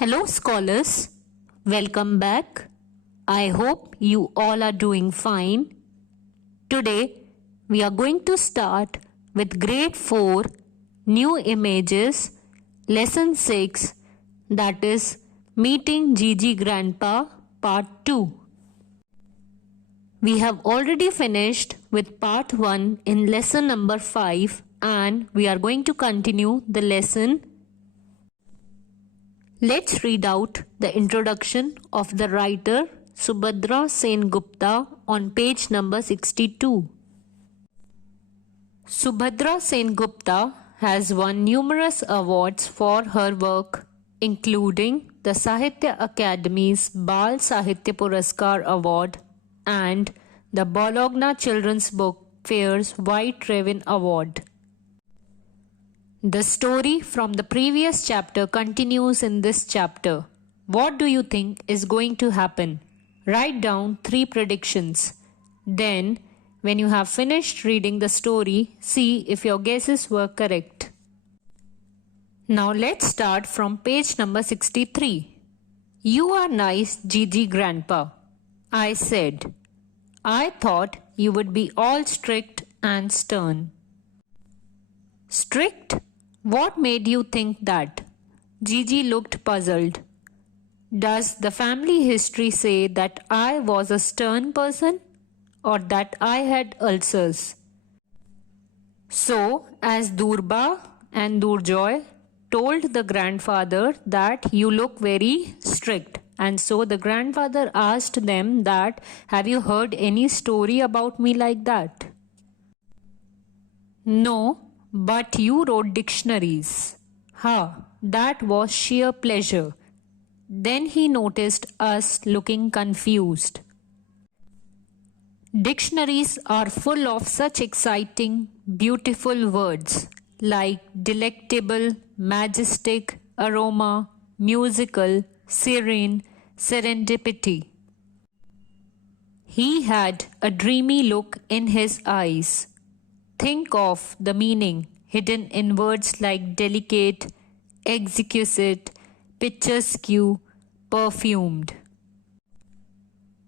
Hello, scholars. Welcome back. I hope you all are doing fine. Today, we are going to start with Grade 4 New Images, Lesson 6, that is Meeting Gigi Grandpa, Part 2. We have already finished with Part 1 in lesson number 5 and we are going to continue the lesson. Let's read out the introduction of the writer Subhadra Sen Gupta on page number 62. Subhadra Sen Gupta has won numerous awards for her work, including the Sahitya Academy's Bal Sahitya Puraskar Award and the Bologna Children's Book Fair's White Raven Award. The story from the previous chapter continues in this chapter. What do you think is going to happen? Write down 3 predictions. Then, when you have finished reading the story, see if your guesses were correct. Now let's start from page number 63. You are nice, Gigi Grandpa, I said. I thought you would be all strict and stern. Strict? What made you think that? Gigi looked puzzled. Does the family history say that I was a stern person or that I had ulcers? So, as Durba and Durjoy told the grandfather that you look very strict, and so the grandfather asked them that, have you heard any story about me like that? No. But you wrote dictionaries. That was sheer pleasure. Then he noticed us looking confused. Dictionaries are full of such exciting, beautiful words like delectable, majestic, aroma, musical, serene, serendipity. He had a dreamy look in his eyes. Think of the meaning hidden in words like delicate, exquisite, picturesque, perfumed.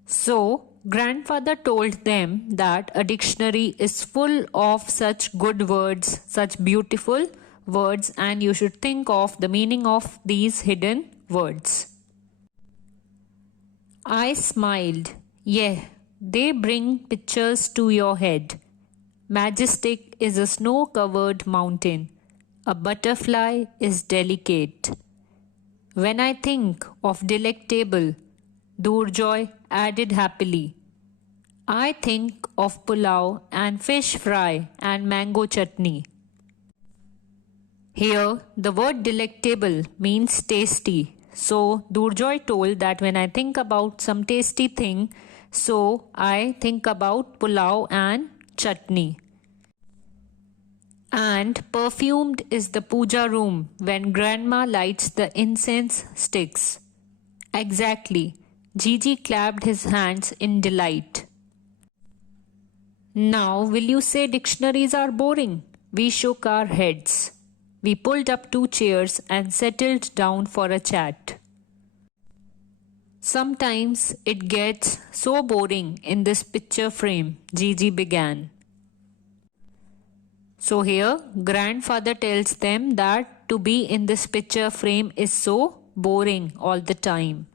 So, grandfather told them that a dictionary is full of such good words, such beautiful words, and you should think of the meaning of these hidden words. I smiled. Yeah, they bring pictures to your head. Majestic is a snow-covered mountain. A butterfly is delicate. When I think of delectable, Durjoy added happily, I think of pulao and fish fry and mango chutney. Here, the word delectable means tasty. So, Durjoy told that when I think about some tasty thing, so I think about pulao and chutney. And perfumed is the puja room when grandma lights the incense sticks. Exactly. Gigi clapped his hands in delight. Now, will you say dictionaries are boring? We shook our heads. We pulled up 2 chairs and settled down for a chat. Sometimes it gets so boring in this picture frame, Gigi began. So here, grandfather tells them that to be in this picture frame is so boring all the time.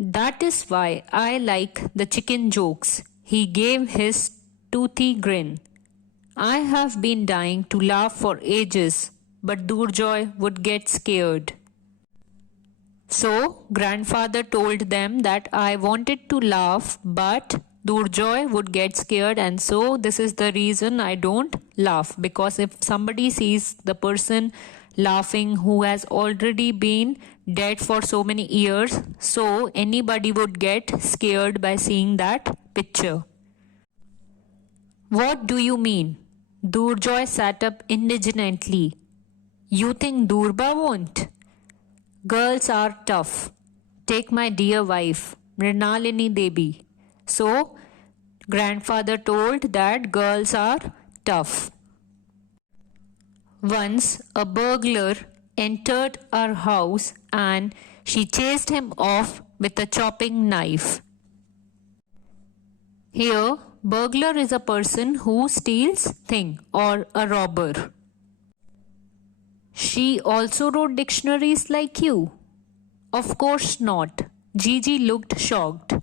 That is why I like the chicken jokes. He gave his toothy grin. I have been dying to laugh for ages, but Durjoy would get scared. So, grandfather told them that I wanted to laugh, but Durjoy would get scared, and so this is the reason I don't laugh, because if somebody sees the person laughing who has already been dead for so many years, so anybody would get scared by seeing that picture. What do you mean? Durjoy sat up indignantly. You think Durba won't? Girls are tough. Take my dear wife, Mrinalini Devi. So, grandfather told that girls are tough. Once a burglar entered our house and she chased him off with a chopping knife. Here, burglar is a person who steals thing or a robber. She also wrote dictionaries like you. Of course not. Gigi looked shocked.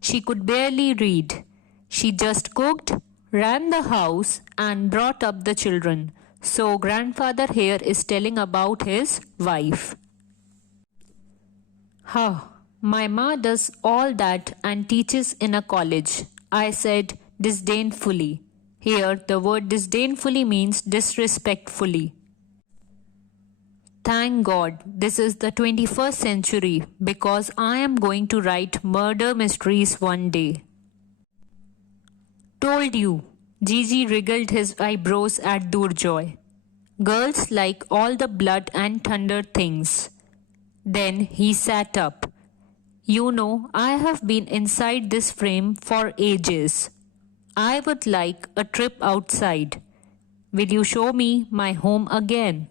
She could barely read. She just cooked, ran the house, and brought up the children. So, grandfather here is telling about his wife. My ma does all that and teaches in a college, I said disdainfully. Here, the word disdainfully means disrespectfully. Thank God this is the 21st century because I am going to write murder mysteries one day. Told you, Gigi wriggled his eyebrows at Durjoy. Girls like all the blood and thunder things. Then he sat up. You know, I have been inside this frame for ages. I would like a trip outside. Will you show me my home again?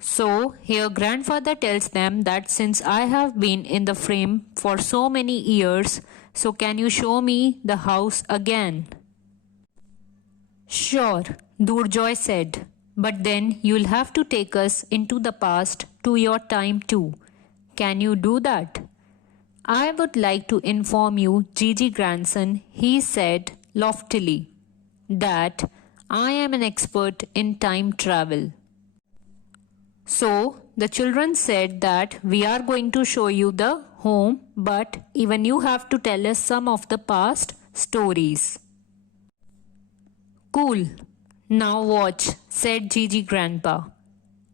So, here grandfather tells them that since I have been in the frame for so many years, so can you show me the house again? Sure, Durjoy said, but then you'll have to take us into the past to your time too. Can you do that? I would like to inform you, Gigi grandson, he said loftily, that I am an expert in time travel. So the children said that we are going to show you the home, but even you have to tell us some of the past stories. Cool. Now watch, said Gigi grandpa.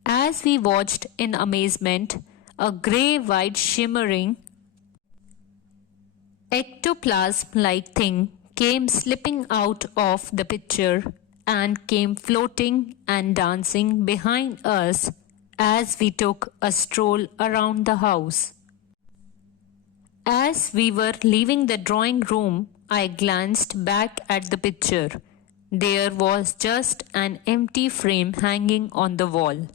As we watched in amazement, a grey-white shimmering ectoplasm-like thing came slipping out of the picture and came floating and dancing behind us as we took a stroll around the house. As we were leaving the drawing room, I glanced back at the picture. There was just an empty frame hanging on the wall.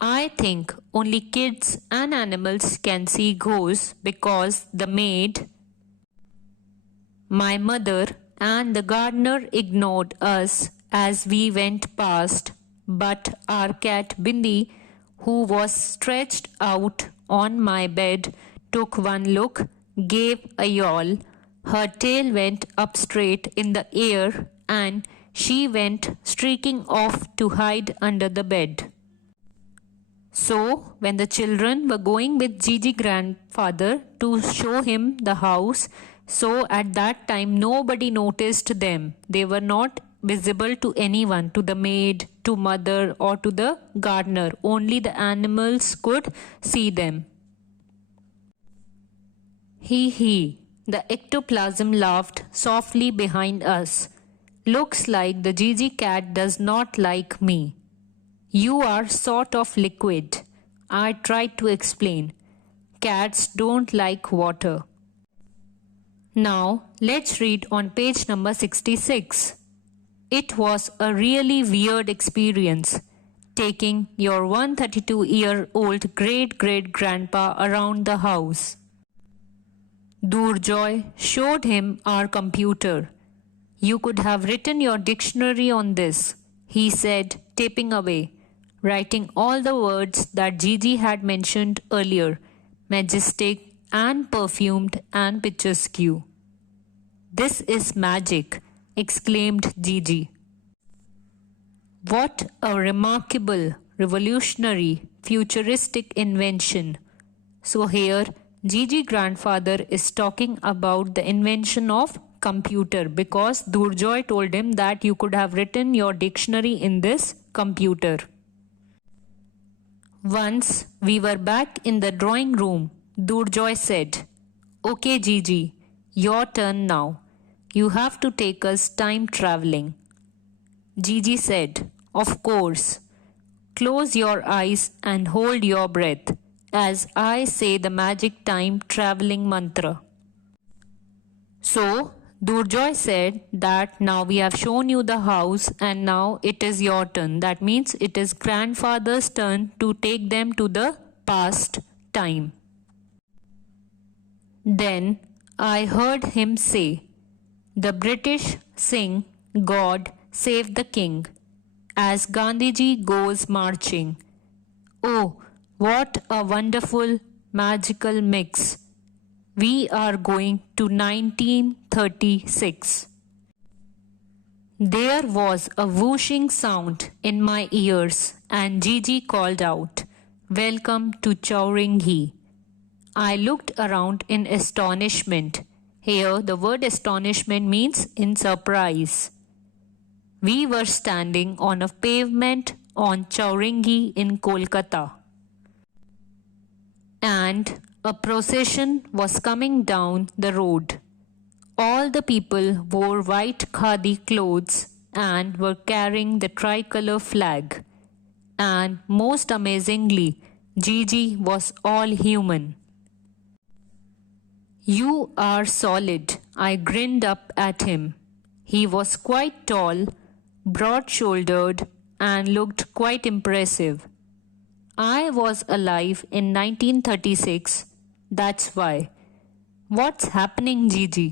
I think only kids and animals can see ghosts because the maid, my mother, and the gardener ignored us as we went past, but our cat Bindi, who was stretched out on my bed, took one look, gave a yawl, her tail went up straight in the air, and she went streaking off to hide under the bed. So, when the children were going with Gigi grandfather to show him the house, so at that time nobody noticed them. They were not visible to anyone, to the maid, to mother or to the gardener. Only the animals could see them. He, the ectoplasm laughed softly behind us. Looks like the Gigi cat does not like me. You are sort of liquid, I tried to explain. Cats don't like water. Now, let's read on page number 66. It was a really weird experience, taking your 132-year-old great-great-grandpa around the house. Durjoy showed him our computer. You could have written your dictionary on this, he said, tapping away, writing all the words that Gigi had mentioned earlier, majestic and perfumed and picturesque. This is magic, exclaimed Gigi. What a remarkable, revolutionary, futuristic invention. So here, Gigi grandfather is talking about the invention of computer because Durjoy told him that you could have written your dictionary in this computer. Once we were back in the drawing room, Durjoy said, Okay Gigi, your turn now. You have to take us time traveling. Gigi said, Of course. Close your eyes and hold your breath as I say the magic time traveling mantra. So, Durjoy said that now we have shown you the house and now it is your turn. That means it is grandfather's turn to take them to the past time. Then I heard him say, "The British sing God Save the King as Gandhiji goes marching." Oh, what a wonderful, magical mix. We are going to 1936. There was a whooshing sound in my ears and Gigi called out, "Welcome to Chowringhee." I looked around in astonishment. Here the word astonishment means in surprise. We were standing on a pavement on Chowringhee in Kolkata. And a procession was coming down the road. All the people wore white khadi clothes and were carrying the tricolor flag. And most amazingly, Gigi was all human. "You are solid," I grinned up at him. He was quite tall, broad-shouldered, and looked quite impressive. I was alive in 1936. That's why. "What's happening, Gigi?"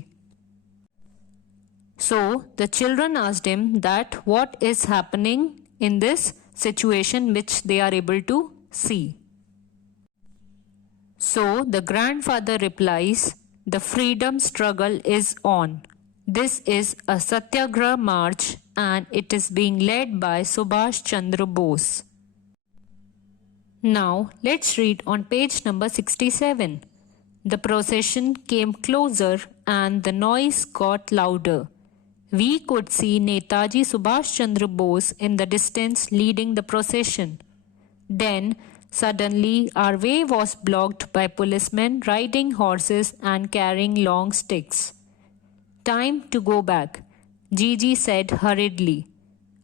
So the children asked him that what is happening in this situation which they are able to see. So the grandfather replies, "The freedom struggle is on. This is a Satyagraha march and it is being led by Subhash Chandra Bose." Now let's read on page number 67. The procession came closer and the noise got louder. We could see Netaji Subhash Chandra Bose in the distance leading the procession. Then suddenly our way was blocked by policemen riding horses and carrying long sticks. "Time to go back," Gigi said hurriedly.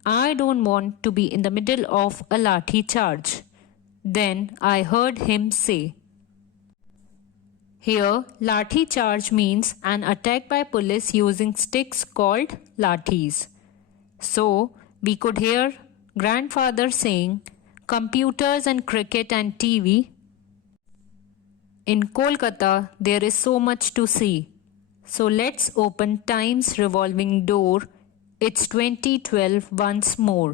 "I don't want to be in the middle of a lathi charge." Then I heard him say, here, lathi charge means an attack by police using sticks called lathis. So, we could hear grandfather saying, "Computers and cricket and TV. In Kolkata, there is so much to see. So let's open Time's revolving door. It's 2012 once more."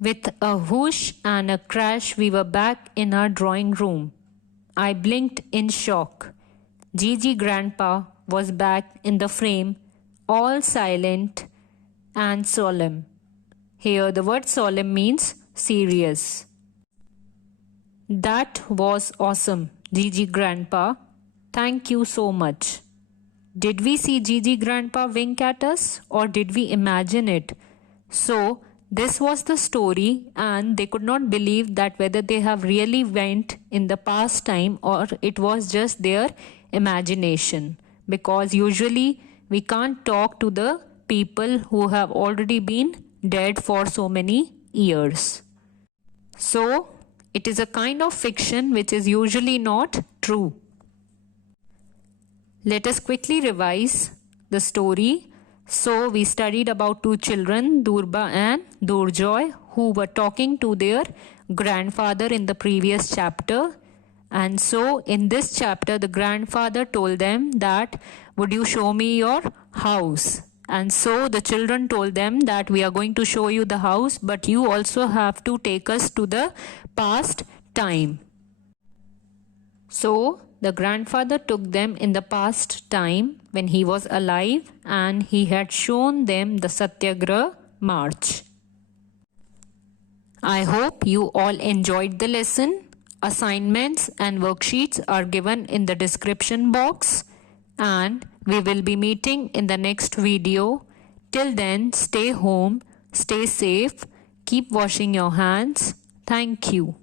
With a whoosh and a crash, we were back in our drawing room. I blinked in shock. Gigi Grandpa was back in the frame, all silent and solemn. Here the word solemn means serious. "That was awesome, Gigi Grandpa. Thank you so much." Did we see Gigi Grandpa wink at us or did we imagine it? So, this was the story and they could not believe that whether they have really went in the past time or it was just their imagination. Because usually we can't talk to the people who have already been dead for so many years. So it is a kind of fiction which is usually not true. Let us quickly revise the story. So we studied about two children, Durba and Durjoy, who were talking to their grandfather in the previous chapter. And so in this chapter, the grandfather told them that, "Would you show me your house?" And so the children told them that we are going to show you the house, but you also have to take us to the past time. So the grandfather took them in the past time when he was alive and he had shown them the Satyagraha march. I hope you all enjoyed the lesson. Assignments and worksheets are given in the description box and we will be meeting in the next video. Till then, stay home, stay safe, keep washing your hands. Thank you.